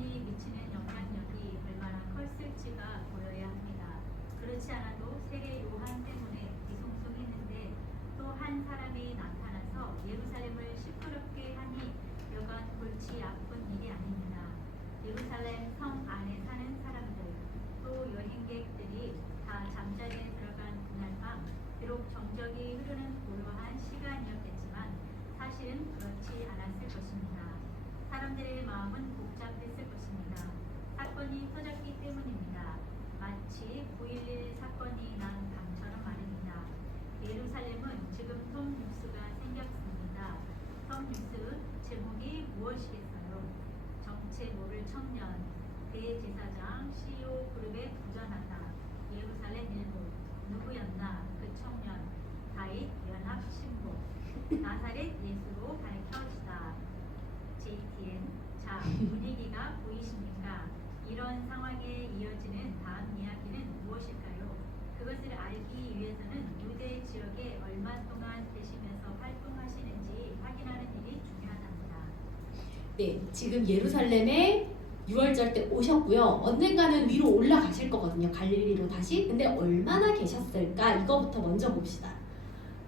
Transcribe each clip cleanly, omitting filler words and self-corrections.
사건이 미치는 영향력이 얼마나 컸을지가 보여야 합니다. 그렇지 않아도 세례 요한 때문에 뒤숭숭했는데 또 한 사람이 나타나서 예루살렘을 시끄럽게 하니 여간 골치 아픈 일이 아닙니다. 예루살렘 성 안에 사는 사람들 또 여행객들이 다 잠자리에 들어간 그날 밤 비록 정적이 흐르는 고요한 시간이었겠지만 사실은 그렇지 않았을 것입니다. 사람들의 마음은 복잡했을 것입니다. 사건이 터졌기 때문입니다. 마치 9.11 사건이 난 밤처럼 말입니다. 예루살렘은 지금 톰 뉴스가 생겼습니다. 톰 뉴스 제목이 무엇이겠어요? 정체 모를 청년, 대제사장 CEO 그룹에 도전하다. 예루살렘 일부, 누구였나 그 청년, 다윗 연합 신복, 나사렛 예수로 밝혀지다. JTN, 자 분위기가 보이십니까? 이런 상황에 이어지는 다음 이야기는 무엇일까요? 그것을 알기 위해서는 유대 지역에 얼마 동안 계시면서 활동하시는지 확인하는 일이 중요하답니다. 네, 지금 예루살렘에 6월절 때 오셨고요. 언젠가는 위로 올라가실 거거든요. 갈릴리로 다시. 근데 얼마나 계셨을까? 이거부터 먼저 봅시다.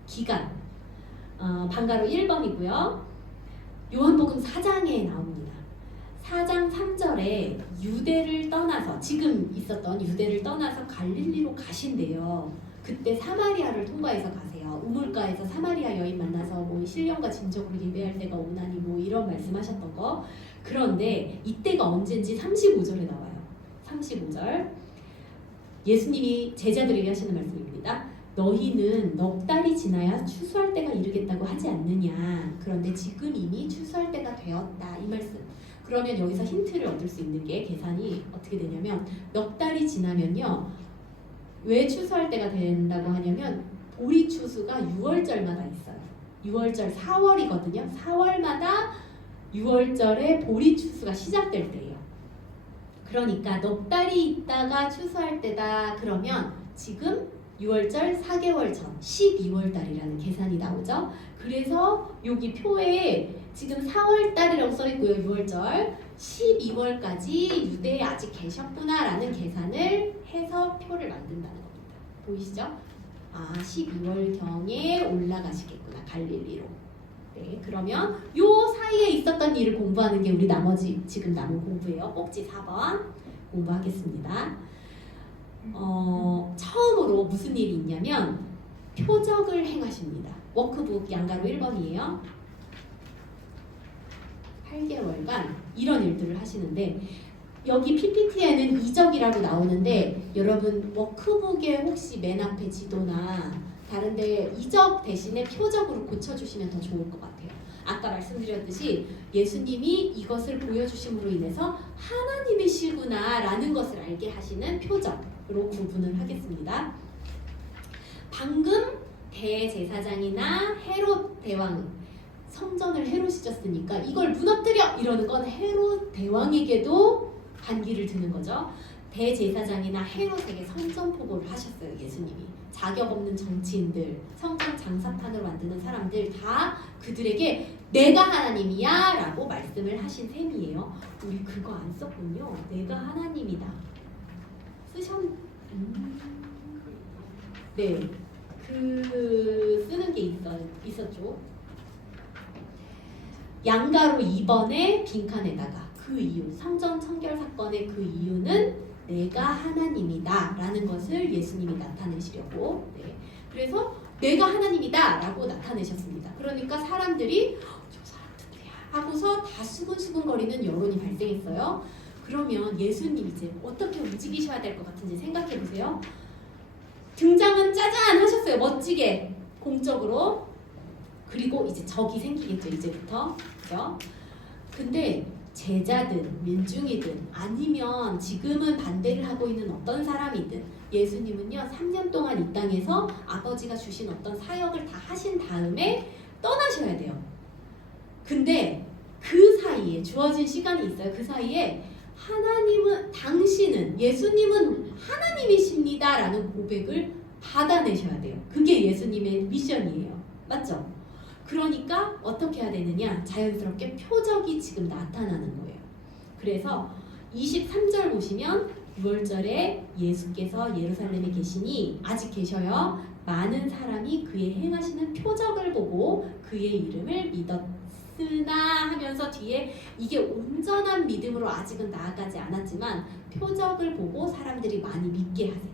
기간. 방가로 1번이고요. 요한복음 4장에 나옵니다. 4장 3절에 유대를 떠나서 지금 있었던 유대를 떠나서 갈릴리로 가신대요. 그때 사마리아를 통과해서 가세요. 우물가에서 사마리아 여인 만나서 뭐 신령과 진정으로 예배할 때가 오나니 뭐 이런 말씀하셨던 거. 그런데 이때가 언젠지 35절에 나와요. 35절 예수님이 제자들에게 하시는 말씀입니다. 너희는 넉 달이 지나야 추수할 때가 이르겠다고 하지 않느냐. 그런데 지금 이미 추수할 때가 되었다. 이 말씀. 그러면 여기서 힌트를 얻을 수 있는 게 계산이 어떻게 되냐면 넉 달이 지나면요. 왜 추수할 때가 된다고 하냐면 보리 추수가 6월절마다 있어요. 6월절 4월이거든요. 4월마다 6월절에 보리 추수가 시작될 때예요. 그러니까 넉 달이 있다가 추수할 때다. 그러면 지금 6월절 4개월 전 12월 달이라는 계산이 나오죠. 그래서 여기 표에 지금 4월 달이라고 써있고요. 6월절 12월까지 유대에 아직 계셨구나 라는 계산을 해서 표를 만든다는 겁니다. 보이시죠? 12월경에 올라가시겠구나. 갈릴리로. 네, 그러면 요 사이에 있었던 일을 공부하는 게 우리 나머지 지금 남은 공부예요. 꼭지 4번 공부하겠습니다. 처음으로 무슨 일이 있냐면 표적을 행하십니다. 워크북 양가로 1번이에요. 8개월간 이런 일들을 하시는데 여기 PPT에는 이적이라고 나오는데 여러분 워크북에 혹시 맨 앞에 지도나 다른데 이적 대신에 표적으로 고쳐주시면 더 좋을 것 같아요. 아까 말씀드렸듯이 예수님이 이것을 보여주심으로 인해서 하나님이시구나 라는 것을 알게 하시는 표적으로 구분을 하겠습니다. 방금 대제사장이나 헤롯 대왕 성전을 헤롯이 졌으니까 이걸 무너뜨려 이러는 건 헤롯 대왕에게도 반기를 드는 거죠. 대제사장이나 헤롯에게 선전포고를 하셨어요. 예수님이 자격 없는 정치인들, 성전 장사판으로 만드는 사람들 다 그들에게 내가 하나님이야 라고 말씀을 하신 셈이에요. 우리 그거 안 썼군요. 내가 하나님이다 네, 그 쓰는 게 있었죠. 양가로 2번의 빈칸에다가 그 이유, 성전 청결 사건의 그 이유는 내가 하나님이다 라는 것을 예수님이 나타내시려고. 네. 그래서 내가 하나님이다 라고 나타내셨습니다. 그러니까 사람들이 저 사람 누구야 하고서 다 수근수근거리는 여론이 발생했어요. 그러면 예수님 이제 어떻게 움직이셔야 될 것 같은지 생각해 보세요. 등장은 짜잔 하셨어요. 멋지게 공적으로. 그리고 이제 적이 생기겠죠. 이제부터. 그죠? 근데 제자든 민중이든 아니면 지금은 반대를 하고 있는 어떤 사람이든 예수님은요 3년 동안 이 땅에서 아버지가 주신 어떤 사역을 다 하신 다음에 떠나셔야 돼요. 근데 그 사이에 주어진 시간이 있어요. 그 사이에 당신은 예수님은 하나님이십니다 라는 고백을 받아내셔야 돼요. 그게 예수님의 미션이에요. 맞죠? 그러니까 어떻게 해야 되느냐? 자연스럽게 표적이 지금 나타나는 거예요. 그래서 23절 보시면 6월절에 예수께서 예루살렘에 계시니 아직 계셔요. 많은 사람이 그의 행하시는 표적을 보고 그의 이름을 믿었으나 하면서 뒤에 이게 온전한 믿음으로 아직은 나아가지 않았지만 표적을 보고 사람들이 많이 믿게 하세요.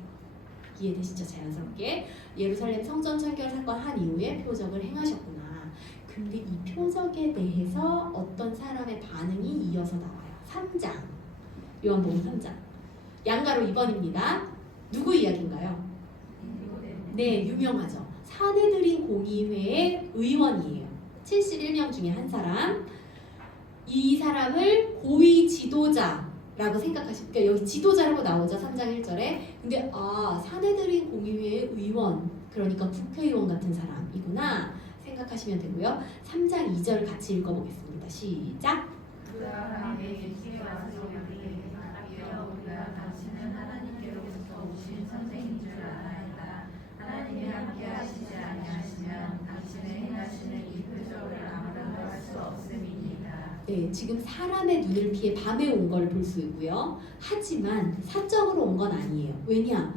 이해되시죠? 자연스럽게 예루살렘 성전 철결 사건 한 이후에 표적을 행하셨구나. 근데 이 표적에 대해서 어떤 사람의 반응이 이어서 나와요. 3장 요한복음 3장 양가로 2번입니다. 누구 이야기인가요? 네, 유명하죠. 사내들인 공의회의 의원이에요. 71명 중에 한 사람. 이 사람을 고위 지도자라고 생각하시면, 그러니까 여기 지도자라고 나오죠. 3장 1절에. 근데 사내들인 공의회의 의원, 그러니까 국회의원 같은 사람이구나 생각하시면 되고요. 3장 2절 같이 읽어보겠습니다. 시작. 그 사람에게 예수께 와서 우리에게 말하기를 우리가 당신은 하나님께로부터 오신 선생인 줄 아나이다. 하나님이 함께 하시지 아니하시면 당신의 행하시는 이 표적을 아무도 할 수 없음이니이다. 네, 지금 사람의 눈을 피해 밤에 온 걸 볼 수 있고요. 하지만 사적으로 온 건 아니에요. 왜냐?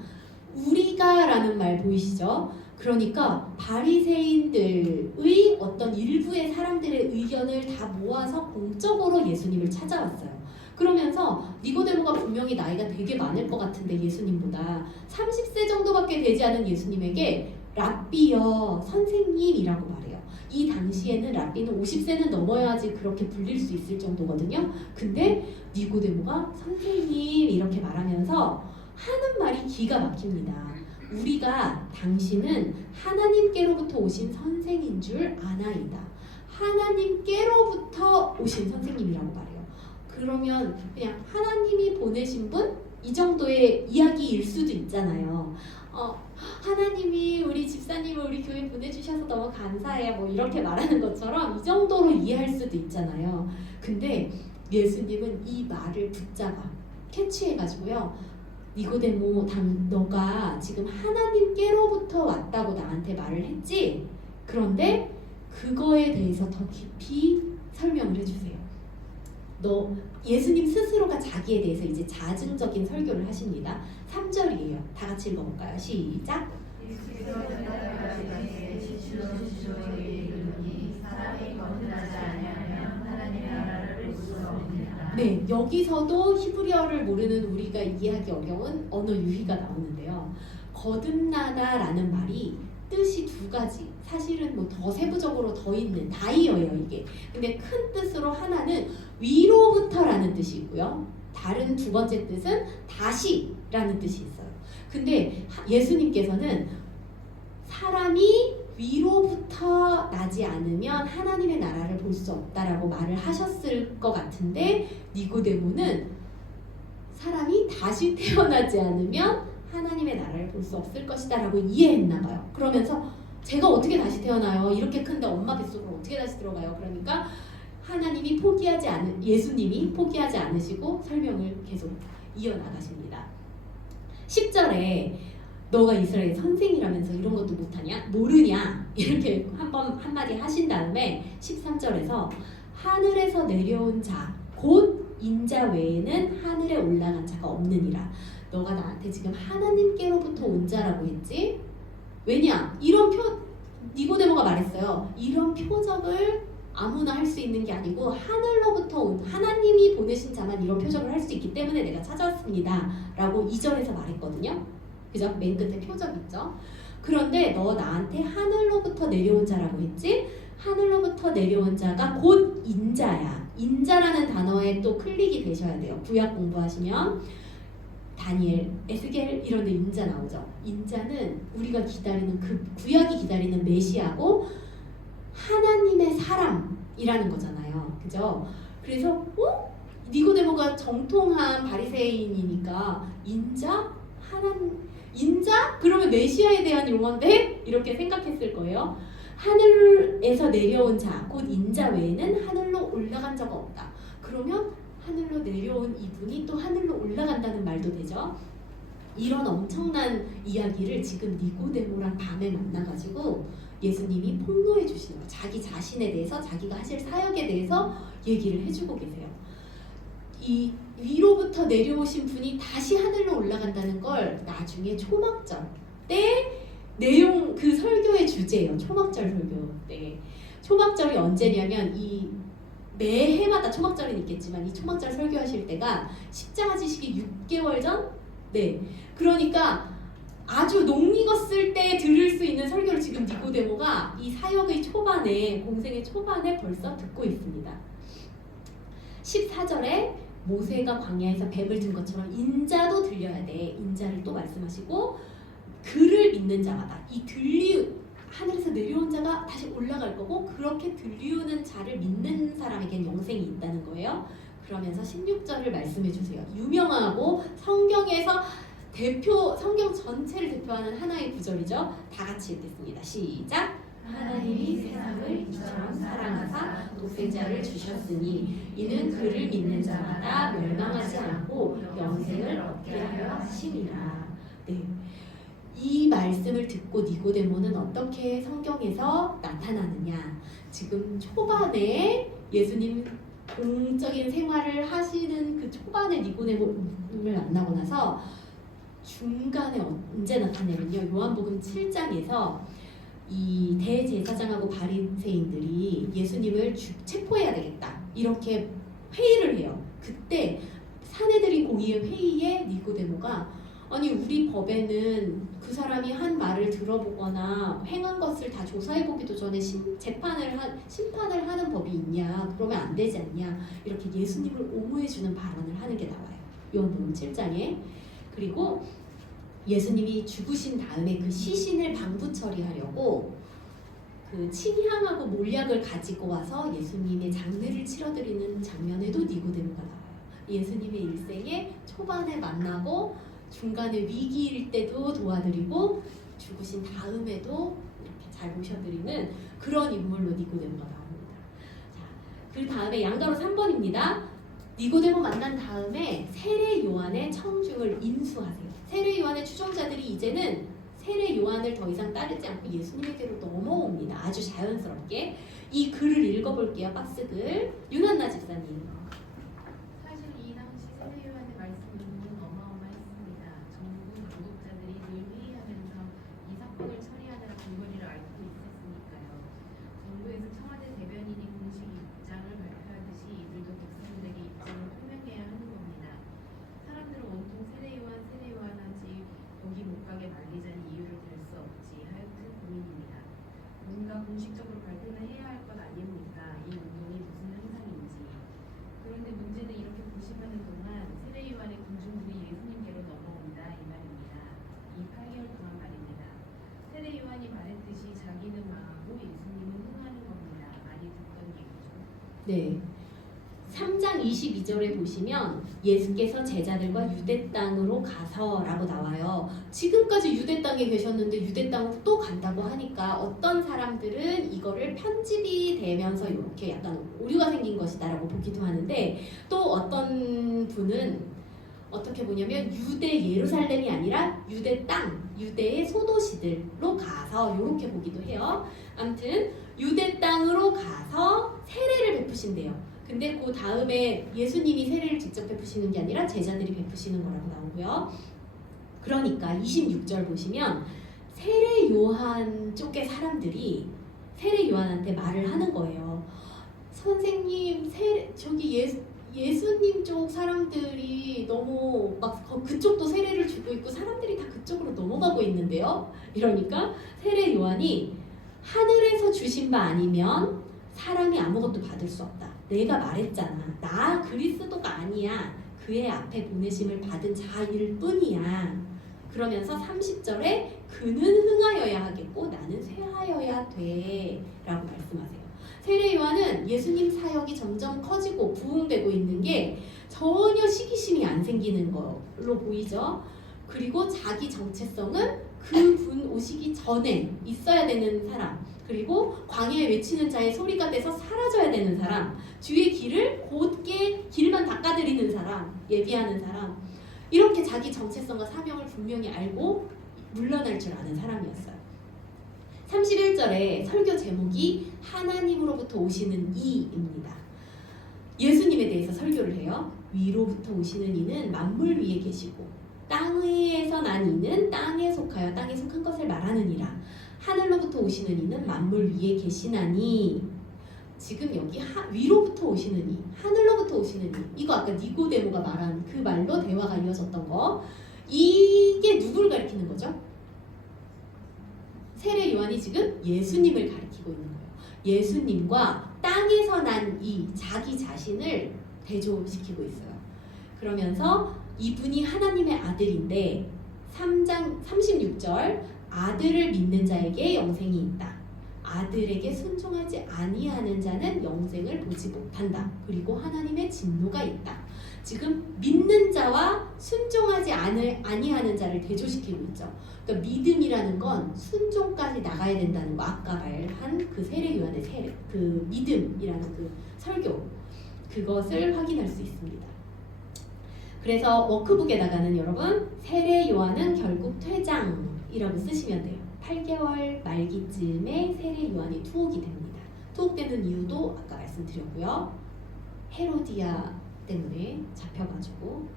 우리가라는 말 보이시죠? 그러니까 바리새인들의 어떤 일부의 사람들의 의견을 다 모아서 공적으로 예수님을 찾아왔어요. 그러면서 니고데모가 분명히 나이가 되게 많을 것 같은데 예수님보다 30세 정도밖에 되지 않은 예수님에게 랍비여 선생님이라고 말해요. 이 당시에는 랍비는 50세는 넘어야지 그렇게 불릴 수 있을 정도거든요. 근데 니고데모가 선생님 이렇게 말하면서 하는 말이 기가 막힙니다. 우리가 당신은 하나님께로부터 오신 선생인 줄 아나이다. 하나님께로부터 오신 선생님이라고 말해요. 그러면 그냥 하나님이 보내신 분? 이 정도의 이야기일 수도 있잖아요. 하나님이 우리 집사님을 우리 교회 보내주셔서 너무 감사해요. 뭐 이렇게 말하는 것처럼 이 정도로 이해할 수도 있잖아요. 근데 예수님은 이 말을 붙잡아 캐치해가지고요. 니고데모, 너가 지금 하나님께로부터 왔다고 나한테 말을 했지? 그런데 그거에 대해서 더 깊이 설명을 해주세요. 예수님 스스로가 자기에 대해서 이제 자증적인 설교를 하십니다. 3절이에요. 다 같이 읽어볼까요? 시작. 예수께서 대답하시기를 지시로에게 이르노니 사람이 거듭나지 아니하면 하나님의 나라를 볼 수 없느니라. 네, 여기서도 히브리어를 모르는 우리가 이해하기 어려운 언어 유희가 나오는데요. 거듭나다라는 말이 뜻이 두 가지. 사실은 뭐 더 세부적으로 더 있는 다이어예요, 이게. 근데 큰 뜻으로 하나는 위로부터라는 뜻이 있고요. 다른 두 번째 뜻은 다시라는 뜻이 있어요. 근데 예수님께서는 사람이 위로부터 나지 않으면 하나님의 나라를 볼 수 없다라고 말을 하셨을 것 같은데 니고데모는 사람이 다시 태어나지 않으면 하나님의 나라를 볼 수 없을 것이다 라고 이해했나 봐요. 그러면서 제가 어떻게 다시 태어나요? 이렇게 큰데 엄마 뱃속으로 어떻게 다시 들어가요? 그러니까 예수님이 포기하지 않으시고 설명을 계속 이어나가십니다. 10절에 너가 이스라엘 선생이라면서 이런 것도 못하냐? 모르냐? 이렇게 한마디 하신 다음에 13절에서 하늘에서 내려온 자, 곧 인자 외에는 하늘에 올라간 자가 없느니라. 너가 나한테 지금 하나님께로부터 온 자라고 했지? 왜냐? 니고데모가 말했어요. 이런 표적을 아무나 할 수 있는 게 아니고 하늘로부터 온 하나님이 보내신 자만 이런 표적을 할 수 있기 때문에 내가 찾아왔습니다 라고 2절에서 말했거든요. 그죠? 맨 끝에 표적 있죠? 그런데 너 나한테 하늘로부터 내려온 자라고 했지? 하늘로부터 내려온 자가 곧 인자야. 인자라는 단어에 또 클릭이 되셔야 돼요. 구약 공부하시면 다니엘, 에스겔 이런 데 인자 나오죠. 인자는 우리가 기다리는 그 구약이 기다리는 메시아고 하나님의 사람이라는 거잖아요. 그죠? 그래서 니고데모가 정통한 바리새인이니까 인자? 인자? 그러면 메시아에 대한 용어인데? 이렇게 생각했을 거예요. 하늘에서 내려온 자, 곧 인자 외에는 하늘로 올라간 자가 없다. 그러면 하늘로 내려온 이분이 또 하늘로 올라간다는 말도 되죠. 이런 엄청난 이야기를 지금 니고데모랑 밤에 만나가지고 예수님이 폭로해 주시는 거예요. 자기 자신에 대해서, 자기가 하실 사역에 대해서 얘기를 해주고 계세요. 이 위로부터 내려오신 분이 다시 하늘로 올라간다는 걸 나중에 초막절 때 내용 그 설교의 주제예요. 초막절 설교 때. 초막절이 언제냐면 이 매해마다 초막절은 있겠지만 이 초막절 설교하실 때가 십자가 지시기 6개월 전? 네. 그러니까 아주 녹익었을 때 들을 수 있는 설교를 지금 니고데모가 이 사역의 초반에 공생의 초반에 벌써 듣고 있습니다. 14절에 모세가 광야에서 뱀을 든 것처럼 인자도 들려야 돼. 인자를 또 말씀하시고 그를 믿는 자마다 이 하늘에서 내려온 자가 다시 올라갈 거고 그렇게 들리우는 자를 믿는 사람에겐 영생이 있다는 거예요. 그러면서 16절을 말씀해 주세요. 유명하고 성경에서 성경 전체를 대표하는 하나의 구절이죠. 다 같이 읽겠습니다. 시작. 하나님이 세상을 이처럼 사랑하사 독생자를 주셨으니 이는 그를 믿는 자마다 멸망하지 않고 영생을 얻게 하려 하심이라. 네. 이 말씀을 듣고 니고데모는 어떻게 성경에서 나타나느냐? 지금 초반에 예수님 공적인 생활을 하시는 그 초반에 니고데모를 만나고 나서 중간에 언제 나타내면요. 요한복음 7장에서 이 대제사장하고 바리새인들이 예수님을 체포해야 되겠다 이렇게 회의를 해요. 그때 사내들인 공의의 회의에 니고데모가 아니 우리 법에는 그 사람이 한 말을 들어보거나 행한 것을 다 조사해보기도 전에 심판을 하는 법이 있냐? 그러면 안 되지 않냐? 이렇게 예수님을 옹호해주는 발언을 하는 게 나와요. 요한복음 7장에. 그리고 예수님이 죽으신 다음에 그 시신을 방부 처리하려고 그 침향하고 몰약을 가지고 와서 예수님의 장례를 치러드리는 장면에도 니고데모가 나와요. 예수님의 일생에 초반에 만나고 중간에 위기일 때도 도와드리고 죽으신 다음에도 이렇게 잘 모셔드리는 그런 인물로 니고데모가 나옵니다. 자, 그 다음에 양가로 3번입니다. 니고데모 만난 다음에 세례 요한의 청중을 인수하세요. 세례 요한의 추종자들이 이제는 세례 요한을 더 이상 따르지 않고 예수님에게로 넘어옵니다. 아주 자연스럽게. 이 글을 읽어볼게요. 박스글. 윤한나 집사님. 사실 이 당시 세례 요한의 말씀은 어마어마했습니다. 전국 교독자들이 늘 회의하면서 이 사건을 처리하느라 근거리를 앓고 있었으니까요. 정부에서 청와대 대변인이 공식 입장을 발표하듯이 이들도 백성들에게 입장을 표명해야 하는 겁니다. 사람들은 온통 세례 요한 하지 거기 못 가게 말리자니 이유를 댈 수 없지 하여튼 고민입니다. 뭔가 공식적으로 발표를 해야 할 것 아닙니까? 이 운동이 무슨 현상인지. 그런데 문제는 이렇게 고심하는 동안 세례 요한의 군중들이 예수님께로 넘어온다 이 말입니다. 이 8개월 동안 말입니다. 세례 요한이 말했듯이 자기는 망하고 예수님은 흥하는 겁니다. 많이 듣던 얘기죠. 네. 3장 22절에 보시면 예수께서 제자들과 유대 땅으로 가서라고 나와요. 지금까지 유대 땅에 계셨는데 유대 땅으로 또 간다고 하니까 어떤 사람들은 이거를 편집이 되면서 이렇게 약간 오류가 생긴 것이다라고 보기도 하는데 또 어떤 분은 어떻게 보냐면 유대 예루살렘이 아니라 유대 땅, 유대의 소도시들로 가서 이렇게 보기도 해요. 아무튼 유대 땅으로 가서 세례를 베푸신대요. 근데 그 다음에 예수님이 세례를 직접 베푸시는 게 아니라 제자들이 베푸시는 거라고 나오고요. 그러니까 26절 보시면 세례 요한 쪽의 사람들이 세례 요한한테 말을 하는 거예요. 선생님, 예수님 쪽 사람들이 너무 막 그쪽도 세례를 주고 있고 사람들이 다 그쪽으로 넘어가고 있는데요. 이러니까 세례 요한이 하늘에서 주신 바 아니면 사람이 아무것도 받을 수 없다. 내가 말했잖아. 나 그리스도가 아니야. 그의 앞에 보내심을 받은 자일 뿐이야. 그러면서 30절에 그는 흥하여야 하겠고 나는 쇠하여야 돼 라고 말씀하세요. 세례 요한은 예수님 사역이 점점 커지고 부흥되고 있는 게 전혀 시기심이 안 생기는 걸로 보이죠. 그리고 자기 정체성은 그분 오시기 전에 있어야 되는 사람, 그리고 광야에 외치는 자의 소리가 돼서 사라져야 되는 사람, 주의 길을 곧게 길만 닦아드리는 사람, 예비하는 사람, 이렇게 자기 정체성과 사명을 분명히 알고 물러날 줄 아는 사람이었어요. 31절에 설교 제목이 하나님으로부터 오시는 이입니다. 예수님에 대해서 설교를 해요. 위로부터 오시는 이는 만물 위에 계시고 땅에서 난 이는 땅에 속하여 땅에 속한 것을 말하느니라. 하늘로부터 오시는 이는 만물 위에 계시나니. 지금 여기 위로부터 오시는 이, 하늘로부터 오시는 이, 이거 아까 니고데모가 말한 그 말로 대화가 이어졌던 거. 이게 누구를 가리키는 거죠? 세례 요한이 지금 예수님을 가리키고 있는 거예요. 예수님과 땅에서 난 이 자기 자신을 대조시키고 있어요. 그러면서 이분이 하나님의 아들인데 3장 36절 아들을 믿는 자에게 영생이 있다. 아들에게 순종하지 아니하는 자는 영생을 보지 못한다. 그리고 하나님의 진노가 있다. 지금 믿는 자와 순종하지 아니하는 자를 대조시키고 있죠. 그러니까 믿음이라는 건 순종까지 나가야 된다는 거, 아까 말한 그 세례 요한의 그 믿음이라는 그 설교, 그것을 확인할 수 있습니다. 그래서 워크북에다가는 여러분 세례 요한은 결국 퇴장이라고 쓰시면 돼요. 8개월 말기쯤에 세례 요한이 투옥이 됩니다. 투옥되는 이유도 아까 말씀드렸고요. 헤로디아 때문에 잡혀가지고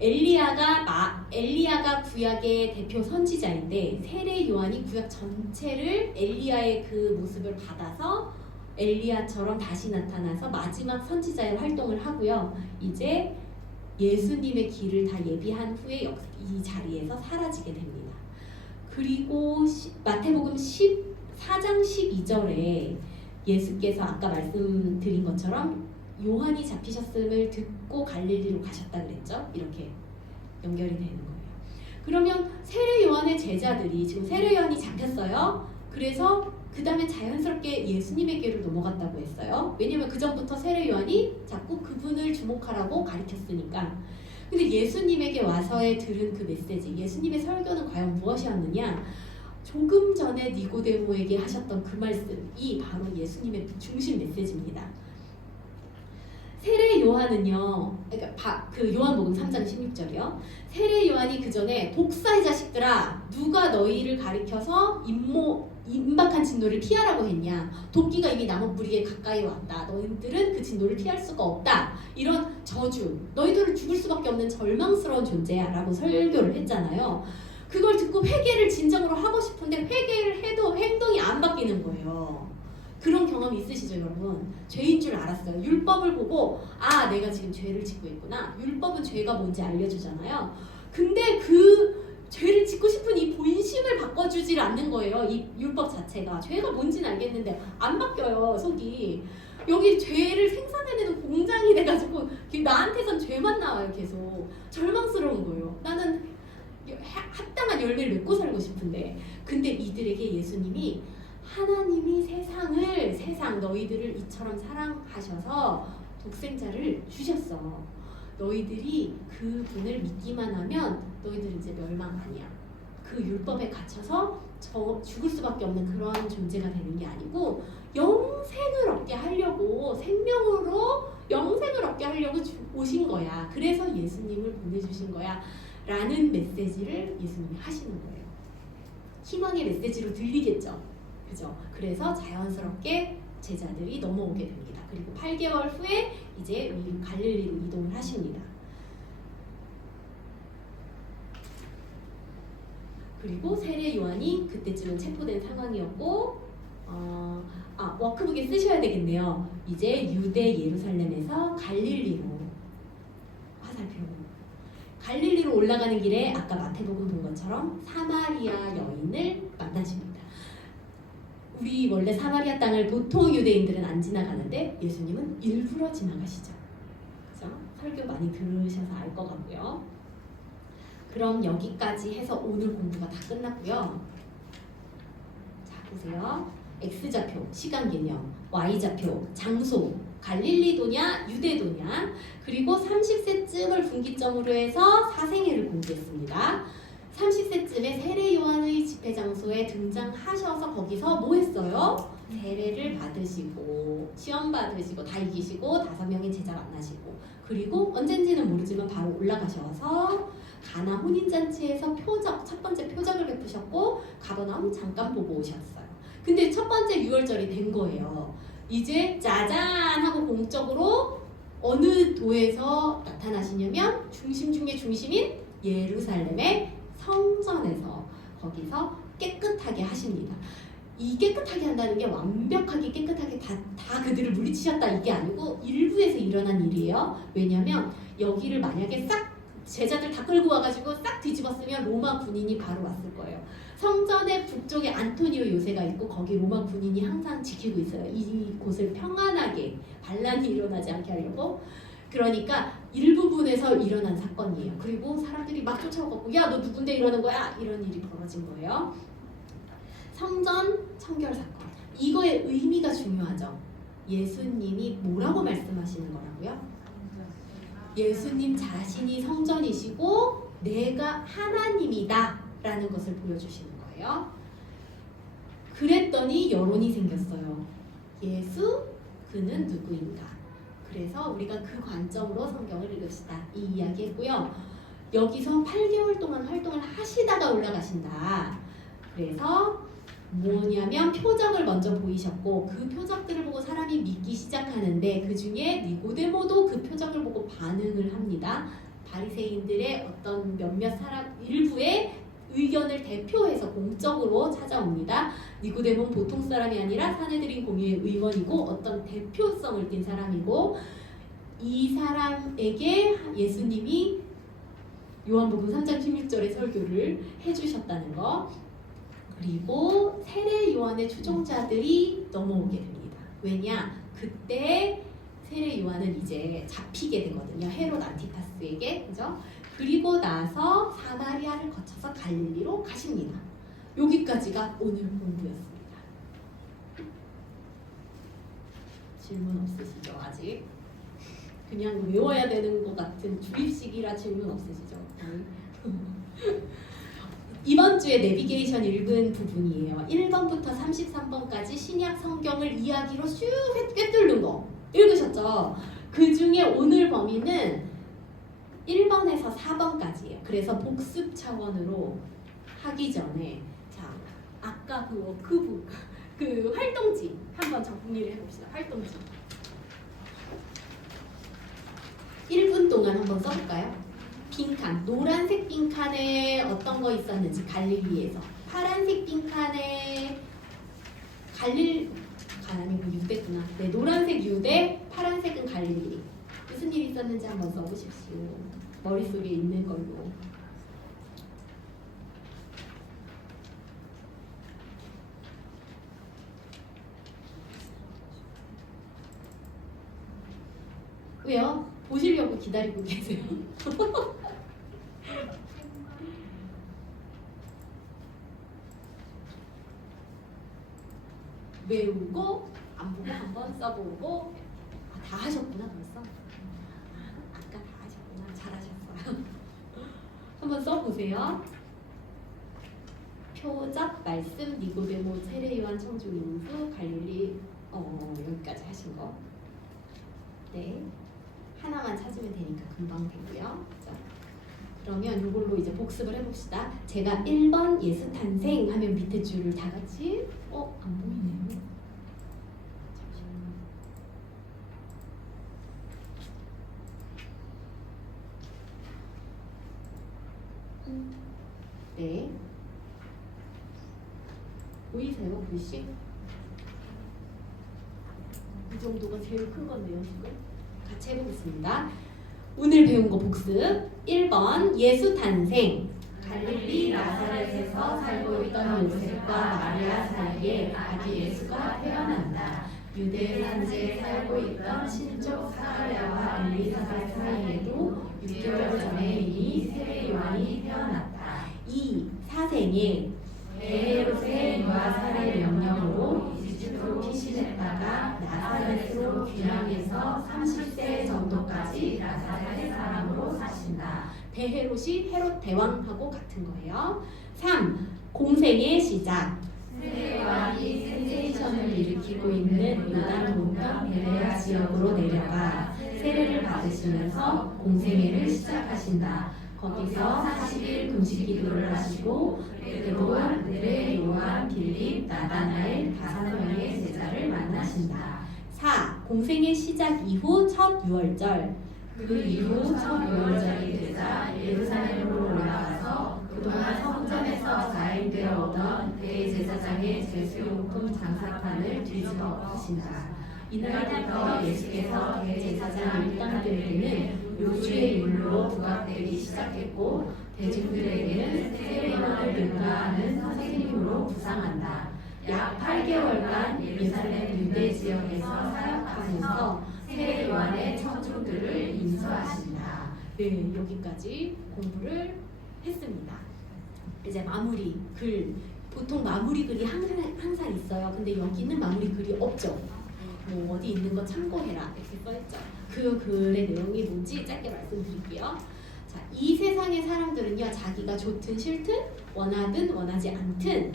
엘리야가 구약의 대표 선지자인데 세례 요한이 구약 전체를 엘리야의 그 모습을 받아서 엘리야처럼 다시 나타나서 마지막 선지자의 활동을 하고요. 이제 예수님의 길을 다 예비한 후에 이 자리에서 사라지게 됩니다. 그리고 마태복음 14장 12절에 예수께서 아까 말씀드린 것처럼 요한이 잡히셨음을 듣고 갈릴리로 가셨다 그랬죠? 이렇게 연결이 되는 거예요. 그러면 세례 요한의 제자들이 지금 세례 요한이 잡혔어요. 그래서 그 다음에 자연스럽게 예수님에게로 넘어갔다고 했어요. 왜냐면 그 전부터 세례 요한이 자꾸 그분을 주목하라고 가르쳤으니까. 근데 예수님에게 와서의 들은 그 메시지, 예수님의 설교는 과연 무엇이었느냐? 조금 전에 니고데모에게 하셨던 그 말씀이 바로 예수님의 중심 메시지입니다. 세례 요한은요, 그러니까 그 요한복음 3장 16절이요. 세례 요한이 그 전에 독사의 자식들아, 누가 너희를 가리켜서 임박한 진노를 피하라고 했냐? 도끼가 이미 나무 뿌리에 가까이 왔다. 너희들은 그 진노를 피할 수가 없다. 이런 저주, 너희들은 죽을 수밖에 없는 절망스러운 존재야라고 설교를 했잖아요. 그걸 듣고 회개를 진정으로 하고 싶은데 회개를 해도 행동이 안 바뀌는 거예요. 그런 경험이 있으시죠, 여러분? 죄인 줄 알았어요. 율법을 보고 아, 내가 지금 죄를 짓고 있구나. 율법은 죄가 뭔지 알려주잖아요. 근데 그 죄를 짓고 싶은 이 본심을 바꿔주질 않는 거예요. 이 율법 자체가. 죄가 뭔지는 알겠는데 안 바뀌어요, 속이. 여기 죄를 생산해내는 공장이 돼가지고 나한테선 죄만 나와요, 계속. 절망스러운 거예요. 나는 합당한 열매를 맺고 살고 싶은데. 근데 이들에게 예수님이 하나님이 세상 너희들을 이처럼 사랑하셔서 독생자를 주셨어. 너희들이 그분을 믿기만 하면 너희들은 이제 멸망 아니야. 그 율법에 갇혀서 죽을 수밖에 없는 그런 존재가 되는 게 아니고 영생을 얻게 하려고, 생명으로 영생을 얻게 하려고 오신 거야. 그래서 예수님을 보내주신 거야 라는 메시지를 예수님이 하시는 거예요. 희망의 메시지로 들리겠죠. 그죠? 그래서 자연스럽게 제자들이 넘어오게 됩니다. 그리고 8개월 후에 이제 갈릴리로 이동을 하십니다. 그리고 세례 요한이 그때쯤은 체포된 상황이었고, 워크북에 쓰셔야 되겠네요. 이제 유대 예루살렘에서 갈릴리로 화살표. 갈릴리로 올라가는 길에 아까 마태복음 본 것처럼 사마리아 여인을 만나십니다. 우리 원래 사마리아 땅을 보통 유대인들은 안 지나가는데 예수님은 일부러 지나가시죠. 그래서 설교 많이 들으셔서 알 것 같고요. 그럼 여기까지 해서 오늘 공부가 다 끝났고요. 자, 보세요. X좌표, 시간 개념, Y좌표, 장소, 갈릴리도냐, 유대도냐, 그리고 30세쯤을 분기점으로 해서 사생애를 공부했습니다. 30세쯤에 세례 요한의 집회 장소에 등장하셔서 거기서 뭐 했어요? 세례를 받으시고 시험 받으시고 다 이기시고 5명의 제자 만나시고, 그리고 언젠지는 모르지만 바로 올라가셔서 가나 혼인잔치에서 첫 번째 표적을 베푸셨고 가버나움 잠깐 보고 오셨어요. 근데 첫 번째 유월절이 된 거예요. 이제 짜잔 하고 공적으로 어느 도에서 나타나시냐면 중심 중에 중심인 예루살렘의 성전에서 거기서 깨끗하게 하십니다. 이 깨끗하게 한다는 게 완벽하게 깨끗하게 다 그들을 물리치셨다 이게 아니고 일부에서 일어난 일이에요. 왜냐하면 여기를 만약에 싹 제자들 다 끌고 와가지고 싹 뒤집었으면 로마 군인이 바로 왔을 거예요. 성전의 북쪽에 안토니오 요새가 있고 거기 로마 군인이 항상 지키고 있어요. 이 곳을 평안하게 반란이 일어나지 않게 하려고. 그러니까 일부분에서 일어난 사건이에요. 그리고 사람들이 막 쫓아오고 야 너 누군데 이러는 거야? 이런 일이 벌어진 거예요. 성전 청결 사건. 이거의 의미가 중요하죠. 예수님이 뭐라고 말씀하시는 거라고요? 예수님 자신이 성전이시고 내가 하나님이다 라는 것을 보여주시는 거예요. 그랬더니 여론이 생겼어요. 예수 그는 누구인가? 그래서 우리가 그 관점으로 성경을 읽읍시다. 이 이야기 했고요. 여기서 8개월 동안 활동을 하시다가 올라가신다. 그래서 뭐냐면 표적을 먼저 보이셨고 그 표적들을 보고 사람이 믿기 시작하는데 그 중에 니고데모도 그 표적을 보고 반응을 합니다. 바리새인들의 어떤 몇몇 사람 일부의 의견을 대표해서 공적으로 찾아옵니다. 니고데모는 보통 사람이 아니라 사내들인 공의회 의원이고 어떤 대표성을 띈 사람이고 이 사람에게 예수님이 요한복음 3장 16절의 설교를 해주셨다는 거. 그리고 세례 요한의 추종자들이 넘어오게 됩니다. 왜냐? 그때 세례 요한은 이제 잡히게 되거든요. 헤롯 안티파스에게. 그죠? 그리고 나서 사마리아를 거쳐서 갈릴리로 가십니다. 여기까지가 오늘 공부였습니다. 질문 없으시죠? 아직? 그냥 외워야 되는 것 같은 주입식이라 질문 없으시죠? 이번 주에 내비게이션 읽은 부분이에요. 1번부터 33번까지 신약 성경을 이야기로 슉 꿰뚫는 거 읽으셨죠? 그 중에 오늘 범위는 1번에서 4번까지예요. 그래서 복습 차원으로 하기 전에 자 아까 그 활동지 한번 정리를 해봅시다. 활동지 1분 동안 한번 써볼까요? 빈칸, 노란색 빈칸에 어떤 거 있었는지 갈릴리에서, 파란색 빈칸에 아니고 유대구나. 네, 노란색 유대, 파란색은 갈릴리. 무슨 일이 있었는지 한번 써보십시오. 머릿속에 있는 걸로. 왜요? 보시려고 기다리고 계세요. 외우고 안 보고 한번 써보고 다 하셨구나 벌써. 아까 다 하셨구나. 잘하셨어요. 한번 써보세요. 표적 말씀 니고데모 세례 요한 청중 인수 갈릴리 여기까지 하신 거. 네. 하나만 찾으면 되니까 금방 되고요. 자, 그러면 이걸로 이제 복습을 해봅시다. 제가 1번 예수 탄생 하면 밑에 줄을 다 같이 안 보이네요. 잠시만요. 네. 보이세요? 글씨? 이 정도가 제일 큰 건데요, 지금. 같이 해보겠습니다. 오늘 배운 거 복습. 1번 예수 탄생. 갈릴리 나사렛에서 살고 있던 요셉과 마리아 사이에 아기 예수가 태어난다. 유대 산지에 살고 있던 친족 사가랴와 엘리사벳 사이에도 6개월 전에 이미 세례 요한이 태어났다. 2. 사생에 헤롯의 유아 살해 명령으로 이집트로 피신했다가 나사렛으로 귀향해서 30세 정도까지 나사렛 사람으로 사신다. 대헤롯이 헤롯 대왕하고 같은 거예요. 3. 공생의 시작. 세례 요한이 센세이션을 일으키고 있는 요단 동편 갈릴리 지역으로 내려가 세례를 받으시면서 공생애를 시작하신다. 거기서 40일 금식 기도를 하시고 베드로, 안드레, 요한, 빌립, 나다나엘 5명의 제자를 만나신다. 4. 공생의 시작 이후 첫 유월절. 그 이후 첫 유월절이 되자 예루살렘으로 올라가서 그동안 성전에서 자행되어 오던 대제사장의 제수용품 장사판을 뒤집어 엎으신다. 이날부터 예수께서 대제사장 일당될 때는 요주의 율로 부각되기 시작했고 대중들에게는 세례만을 능가하는 선생님으로 부상한다. 약 8개월간 예루살렘 유대 지역에서 사역하면서 세례 요한의 청중들을 인수하신다. 네, 여기까지 공부를 했습니다. 이제 마무리 글, 보통 마무리 글이 항상 있어요. 근데 여기는 마무리 글이 없죠. 뭐 어디 있는 거 참고해라 이렇게 써있죠. 그 글의 내용이 뭔지 짧게 말씀드릴게요. 자, 이 세상의 사람들은요, 자기가 좋든 싫든 원하든 원하지 않든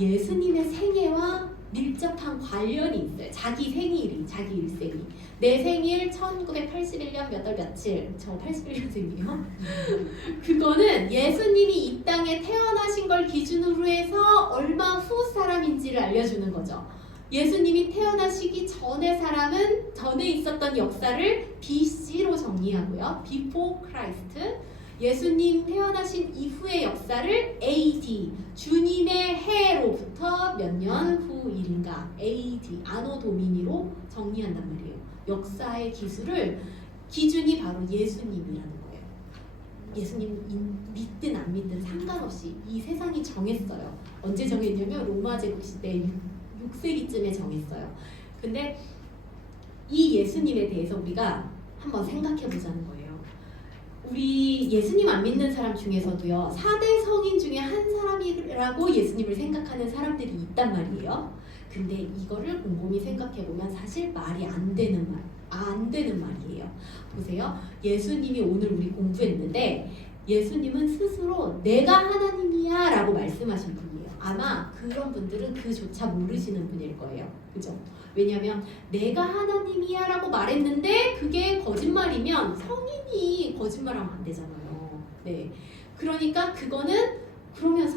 예수님의 생애와 밀접한 관련이 있어요. 자기 생일이, 자기 일생이. 내 생일 1981년 몇 월 며칠, 저 81년생이에요. 그거는 예수님이 이 땅에 태어나신 걸 기준으로 해서 얼마 후 사람인지를 알려주는 거죠. 예수님이 태어나시기 전의 사람은 전에 있었던 역사를 BC로 정리하고요. Before Christ. 예수님 태어나신 이후의 역사를 AD, 주님의 해로부터 몇 년 후 일인가, AD, 아노 도미니로 정리한단 말이에요. 역사의 기준이 바로 예수님이라는 거예요. 예수님 믿든 안 믿든 상관없이 이 세상이 정했어요. 언제 정했냐면 로마 제국 시대 6세기쯤에 정했어요. 근데 이 예수님에 대해서 우리가 한번 생각해 보자는 거예요. 우리 예수님 안 믿는 사람 중에서도요, 4대 성인 중에 한 사람이라고 예수님을 생각하는 사람들이 있단 말이에요. 근데 이거를 곰곰이 생각해 보면 사실 말이 안 되는 말이에요. 보세요. 예수님이 오늘 우리 공부했는데 예수님은 스스로 내가 하나님이야 라고 말씀하신 분이에요. 아마 그런 분들은 그조차 모르시는 분일 거예요. 그죠? 왜냐면 내가 하나님이야 라고 말했는데 그게 거짓말이면 성인이 거짓말하면 안 되잖아요. 네. 그러니까 그거는 그러면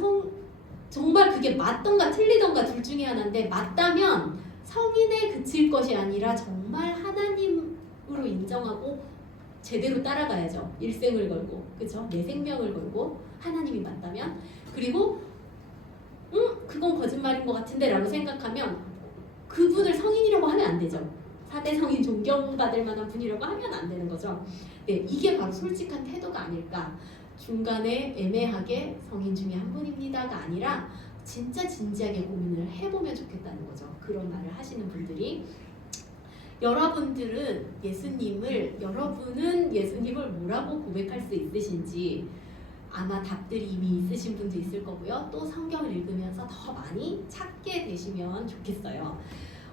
정말 그게 맞던가 틀리던가 둘 중에 하나인데 맞다면 성인에 그칠 것이 아니라 정말 하나님으로 인정하고 제대로 따라가야죠. 일생을 걸고, 그렇죠? 내 생명을 걸고 하나님이 맞다면. 그리고 그건 거짓말인 것 같은데 라고 생각하면 그분을 성인이라고 하면 안 되죠. 4대 성인 존경받을 만한 분이라고 하면 안 되는 거죠. 네, 이게 바로 솔직한 태도가 아닐까. 중간에 애매하게 성인 중에 한 분입니다가 아니라 진짜 진지하게 고민을 해보면 좋겠다는 거죠. 그런 말을 하시는 분들이. 여러분은 예수님을 뭐라고 고백할 수 있으신지 아마 답들이 이미 있으신 분도 있을 거고요. 또 성경을 읽으면서 더 많이 찾게 되시면 좋겠어요.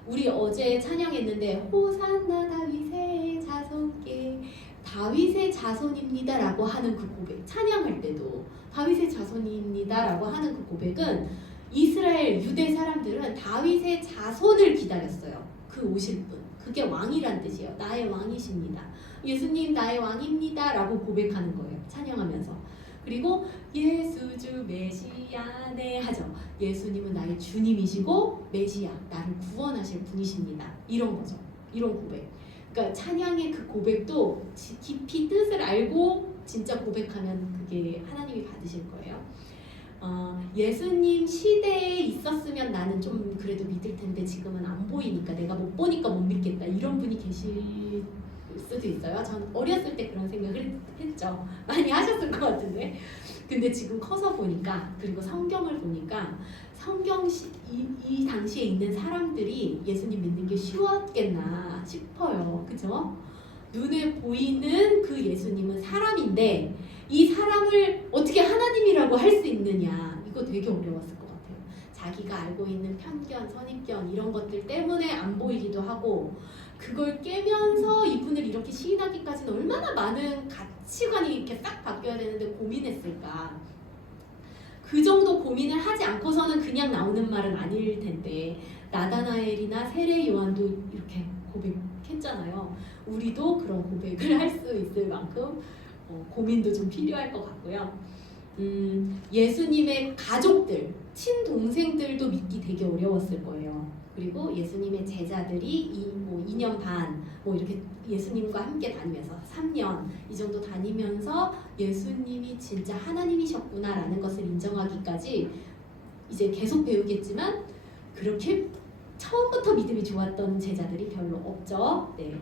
우리 어제 찬양했는데 호산나 다윗의 자손께 다윗의 자손입니다 라고 하는 그 고백, 찬양할 때도 다윗의 자손입니다 라고 하는 그 고백은 이스라엘 유대 사람들은 다윗의 자손을 기다렸어요. 그 오실 분, 그게 왕이란 뜻이에요. 나의 왕이십니다. 예수님 나의 왕입니다 라고 고백하는 거예요. 찬양하면서. 그리고 예수주 메시아 네 하죠. 예수님은 나의 주님이시고 메시아, 나를 구원하실 분이십니다. 이런 거죠. 이런 고백. 그러니까 찬양의 그 고백도 깊이 뜻을 알고 진짜 고백하면 그게 하나님이 받으실 거예요. 예수님 시대에 있었으면 나는 좀 그래도 믿을 텐데 지금은 안 보이니까 내가 못 보니까 못 믿겠다 이런 분이 계실 수도 있어요. 전 어렸을 때 그런 생각을 했죠. 많이 하셨을 것 같은데. 근데 지금 커서 보니까, 그리고 성경을 보니까 이 당시에 있는 사람들이 예수님 믿는 게 쉬웠겠나 싶어요. 그죠? 눈에 보이는 그 예수님은 사람인데 이 사람을 어떻게 하나님이라고 할 수 있느냐, 이거 되게 어려웠을 것 같아요. 자기가 알고 있는 편견, 선입견 이런 것들 때문에 안 보이기도 하고, 그걸 깨면서 이분을 이렇게 시인하기까지는 얼마나 많은 가치관이 이렇게 싹 바뀌어야 되는데 고민했을까. 그 정도 고민을 하지 않고서는 그냥 나오는 말은 아닐 텐데, 나다나엘이나 세례 요한도 이렇게 고백했잖아요. 우리도 그런 고백을 할 수 있을 만큼 고민도 좀 필요할 것 같고요. 예수님의 가족들, 친동생들도 믿기 되게 어려웠을 거예요. 그리고 예수님의 제자들이 2년 반 뭐 이렇게 예수님과 함께 다니면서 3년 이 정도 다니면서 예수님이 진짜 하나님이셨구나라는 것을 인정하기까지 이제 계속 배우겠지만 그렇게 처음부터 믿음이 좋았던 제자들이 별로 없죠. 네.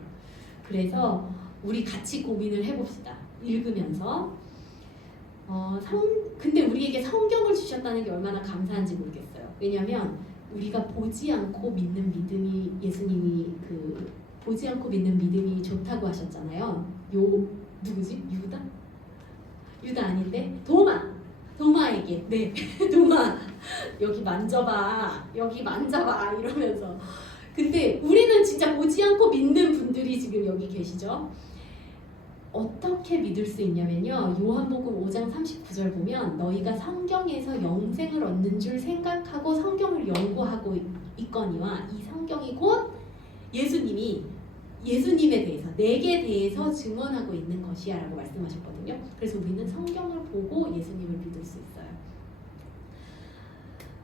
그래서 우리 같이 고민을 해봅시다. 읽으면서 근데 우리에게 성경을 주셨다는 게 얼마나 감사한지 모르겠어요. 왜냐하면 우리가 보지 않고 믿는 믿음이 예수님이 보지 않고 믿는 믿음이 좋다고 하셨잖아요. 누구지? 유다 아닌데 도마에게 네 도마 여기 만져봐 이러면서 근데 우리는 진짜 보지 않고 믿는 분들이 지금 여기 계시죠. 어떻게 믿을 수 있냐면요. 요한복음 5장 39절 보면 너희가 성경에서 영생을 얻는 줄 생각하고 성경을 연구하고 있거니와 이 성경이 곧 예수님에 대해서 내게 대해서 증언하고 있는 것이야 라고 말씀하셨거든요. 그래서 우리는 성경을 보고 예수님을 믿을 수 있어요.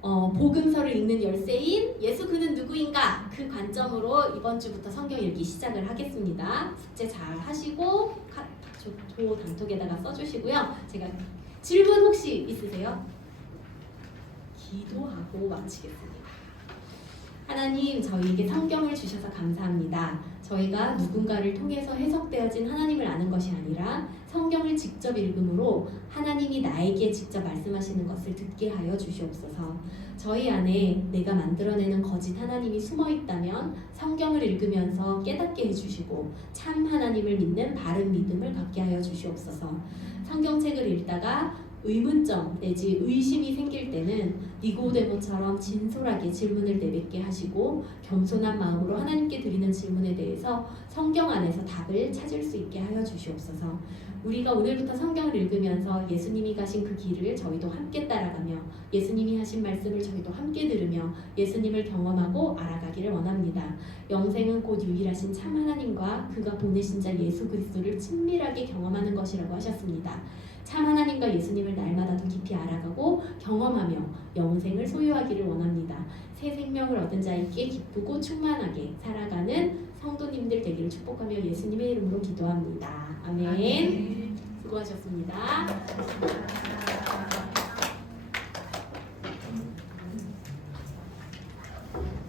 복음서를 읽는 열쇠인 예수 그는 누구인가 그 관점으로 이번 주부터 성경 읽기 시작을 하겠습니다. 숙제 잘 하시고 조 단톡에다가 써주시고요. 제가 질문 혹시 있으세요? 기도하고 마치겠습니다. 하나님, 저희에게 성경을 주셔서 감사합니다. 저희가 누군가를 통해서 해석되어진 하나님을 아는 것이 아니라 성경을 직접 읽음으로 하나님이 나에게 직접 말씀하시는 것을 듣게 하여 주시옵소서. 저희 안에 내가 만들어내는 거짓 하나님이 숨어 있다면 성경을 읽으면서 깨닫게 해주시고 참 하나님을 믿는 바른 믿음을 갖게 하여 주시옵소서. 성경책을 읽다가 의문점 내지 의심이 생길 때는 니고데모처럼 진솔하게 질문을 내뱉게 하시고 겸손한 마음으로 하나님께 드리는 질문에 대해서 성경 안에서 답을 찾을 수 있게 하여 주시옵소서. 우리가 오늘부터 성경을 읽으면서 예수님이 가신 그 길을 저희도 함께 따라가며 예수님이 하신 말씀을 저희도 함께 들으며 예수님을 경험하고 알아가기를 원합니다. 영생은 곧 유일하신 참 하나님과 그가 보내신 자 예수 그리스도를 친밀하게 경험하는 것이라고 하셨습니다. 참 하나님과 예수님을 날마다 더 깊이 알아가고 경험하며 영생을 소유하기를 원합니다. 새 생명을 얻은 자에게 기쁘고 충만하게 살아가는 성도님들 되기를 축복하며 예수님의 이름으로 기도합니다. 아멘. 수고하셨습니다.